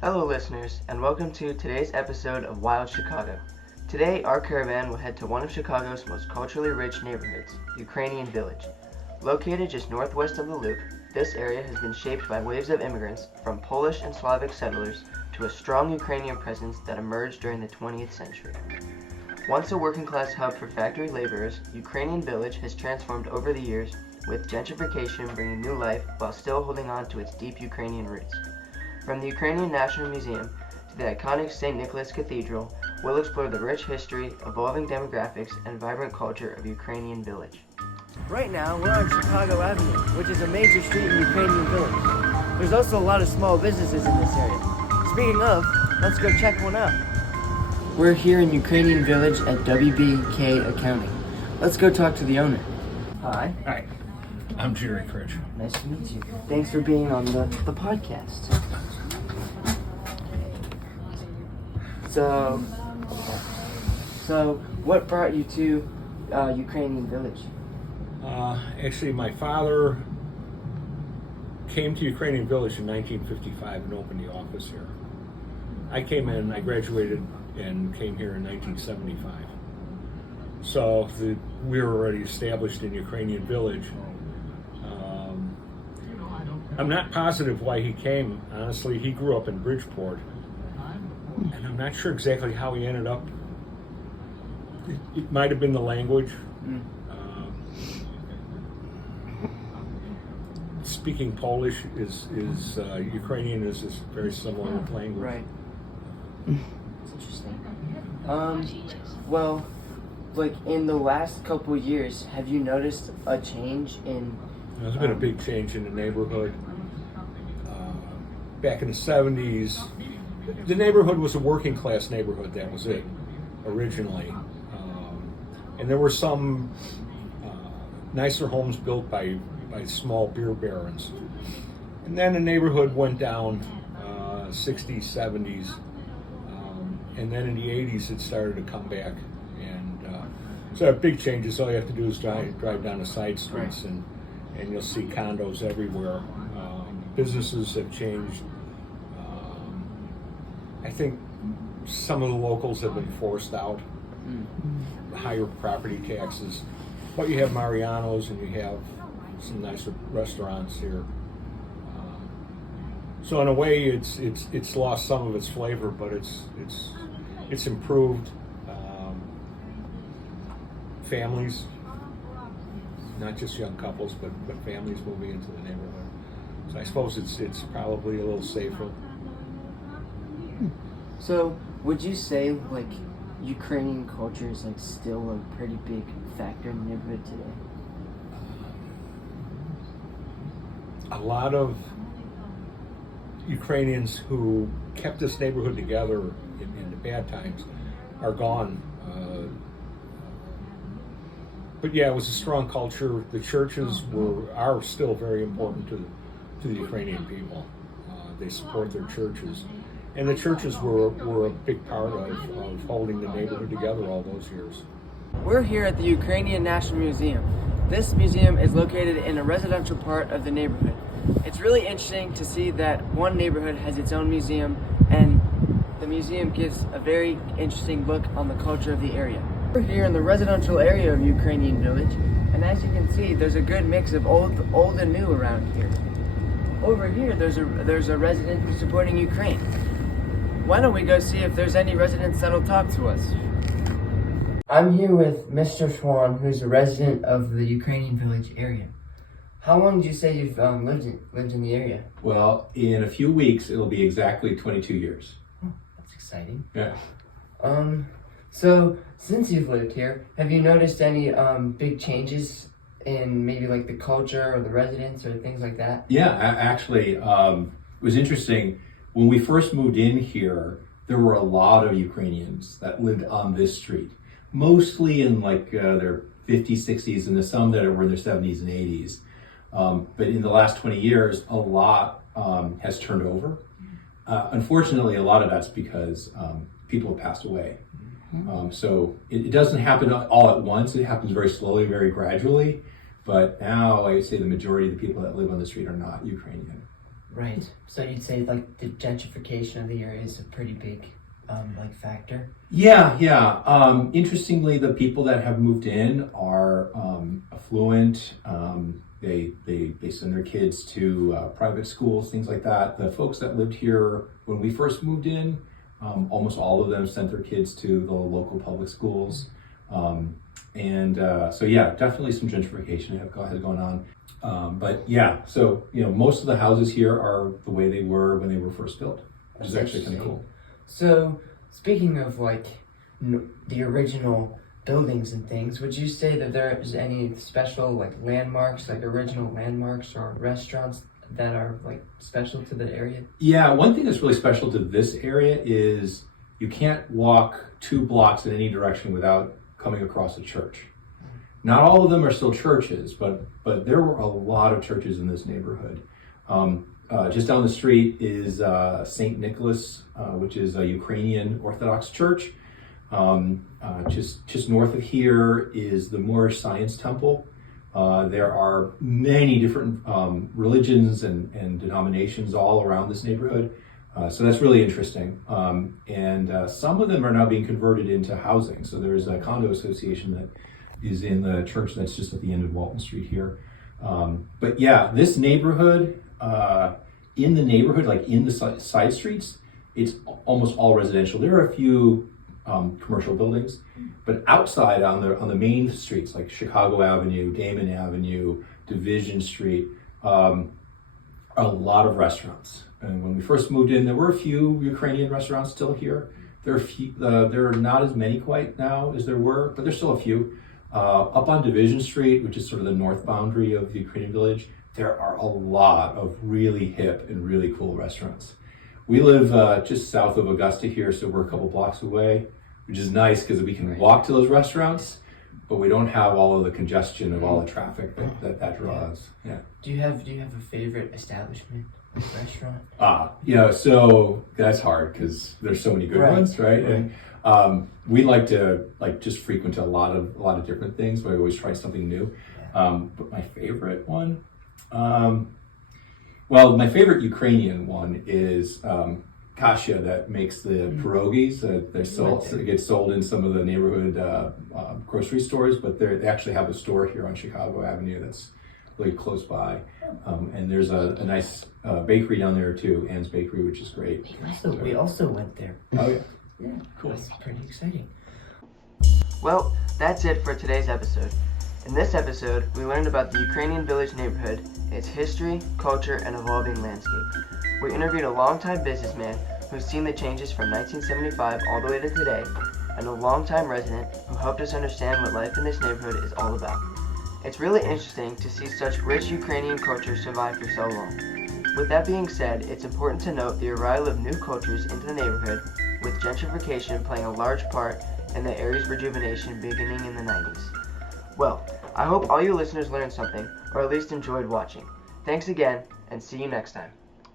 Hello listeners, and welcome to today's episode of Wild Chicago. Today, our caravan will head to one of Chicago's most culturally rich neighborhoods, Ukrainian Village. Located just northwest of the Loop, this area has been shaped by waves of immigrants, from Polish and Slavic settlers to a strong Ukrainian presence that emerged during the 20th century. Once a working-class hub for factory laborers, Ukrainian Village has transformed over the years, with gentrification bringing new life while still holding on to its deep Ukrainian roots. From the Ukrainian National Museum to the iconic St. Nicholas Cathedral, we'll explore the rich history, evolving demographics, and vibrant culture of Ukrainian Village. Right now, we're on Chicago Avenue, which is a major street in Ukrainian Village. There's also a lot of small businesses in this area. Speaking of, let's go check one out. We're here in Ukrainian Village at WBK Accounting. Let's go talk to the owner. Hi. Hi, I'm Jerry Critch. Nice to meet you. Thanks for being on the podcast. So what brought you to Ukrainian Village? Actually, my father came to Ukrainian Village in 1955 and opened the office here. I graduated and came here in 1975. So we were already established in Ukrainian Village. I'm not positive why he came. Honestly, he grew up in Bridgeport, and I'm not sure exactly how he ended up. It might have been the language. Speaking Polish is Ukrainian is a very similar language. Right. It's interesting. Well, like in the last couple years, have you noticed a change in? There's been a big change in the neighborhood. Back in the 70s, the neighborhood was a working class neighborhood. That was it, originally. And there were some nicer homes built by small beer barons. And then the neighborhood went down 60s, 70s. And then in the 80s, it started to come back. And so big changes. All you have to do is drive down the side streets, and you'll see condos everywhere. Businesses have changed. I think some of the locals have been forced out. Higher property taxes. But you have Mariano's and you have some nicer restaurants here. So in a way, it's lost some of its flavor, but it's improved. Families, not just young couples, but families moving into the neighborhood. So I suppose it's probably a little safer. So would you say like Ukrainian culture is like still a pretty big factor in the neighborhood today? A lot of Ukrainians who kept this neighborhood together in the bad times are gone. But yeah, it was a strong culture. The churches are still very important to the Ukrainian people. They support their churches. And the churches were a big part of holding the neighborhood together all those years. We're here at the Ukrainian National Museum. This museum is located in a residential part of the neighborhood. It's really interesting to see that one neighborhood has its own museum, and the museum gives a very interesting look on the culture of the area. We're here in the residential area of Ukrainian Village, and as you can see, there's a good mix of old and new around here. Over here, there's a resident who's supporting Ukraine. Why don't we go see if there's any residents that'll talk to us? I'm here with Mr. Swan, who's a resident of the Ukrainian Village area. How long did you say you've lived in the area? Well, in a few weeks, it'll be exactly 22 years. Oh, that's exciting. Yeah. So since you've lived here, have you noticed any big changes in maybe like the culture or the residents or things like that? Yeah, actually, it was interesting. When we first moved in here, there were a lot of Ukrainians that lived on this street, mostly in like their 50s, 60s, and there's some that were in their 70s and 80s. But in the last 20 years, a lot has turned over. Unfortunately, a lot of that's because people have passed away. So it doesn't happen all at once. It happens very slowly, very gradually. But now I would say the majority of the people that live on the street are not Ukrainian. Right. So you'd say like the gentrification of the area is a pretty big factor. Yeah. Interestingly, the people that have moved in are affluent. They send their kids to private schools, things like that. The folks that lived here when we first moved in, almost all of them sent their kids to the local public schools. So yeah, definitely some gentrification has gone on. But yeah, so most of the houses here are the way they were when they were first built, which is actually kind of cool. So speaking of like the original buildings and things, would you say that there is any special like landmarks, like original landmarks or restaurants that are like special to the area? Yeah, one thing that's really special to this area is you can't walk 2 blocks in any direction without coming across a church. Not all of them are still churches, but there were a lot of churches in this neighborhood. Just down the street is St. Nicholas, which is a Ukrainian Orthodox church. Just north of here is the Moorish Science Temple. There are many different religions and denominations all around this neighborhood. So that's really interesting. And some of them are now being converted into housing. So there's a condo association that is in the church that's just at the end of Walton Street here. But yeah, this neighborhood, in the neighborhood, like in the side streets, it's almost all residential. There are a few commercial buildings, but outside on the main streets like Chicago Avenue, Damon Avenue, Division Street, a lot of restaurants. And when we first moved in, there were a few Ukrainian restaurants still here. There are not as many quite now as there were, but there's still a few. Up on Division Street, which is sort of the north boundary of the Ukrainian Village, there are a lot of really hip and really cool restaurants. We live just south of Augusta here, so we're a couple blocks away, which is nice because we can walk to those restaurants, but we don't have all of the congestion of all the traffic that draws. Yeah. Do you have a favorite establishment, restaurant? So that's hard because there's so many good ones, right? And we like to just frequent a lot of different things. But I always try something new. But my favorite one, my favorite Ukrainian one is Kasia, that makes the pierogies. They get sold in some of the neighborhood grocery stores, but they actually have a store here on Chicago Avenue that's really close by. And there's a nice bakery down there too, Ann's Bakery, which is great. We also went there. Oh yeah. Yeah, cool. That's pretty exciting. Well, that's it for today's episode. In this episode, we learned about the Ukrainian Village neighborhood, its history, culture, and evolving landscape. We interviewed a longtime businessman who's seen the changes from 1975 all the way to today, and a longtime resident who helped us understand what life in this neighborhood is all about. It's really interesting to see such rich Ukrainian culture survive for so long. With that being said, it's important to note the arrival of new cultures into the neighborhood, with gentrification playing a large part in the area's rejuvenation beginning in the 90s. Well, I hope all you listeners learned something, or at least enjoyed watching. Thanks again, and see you next time.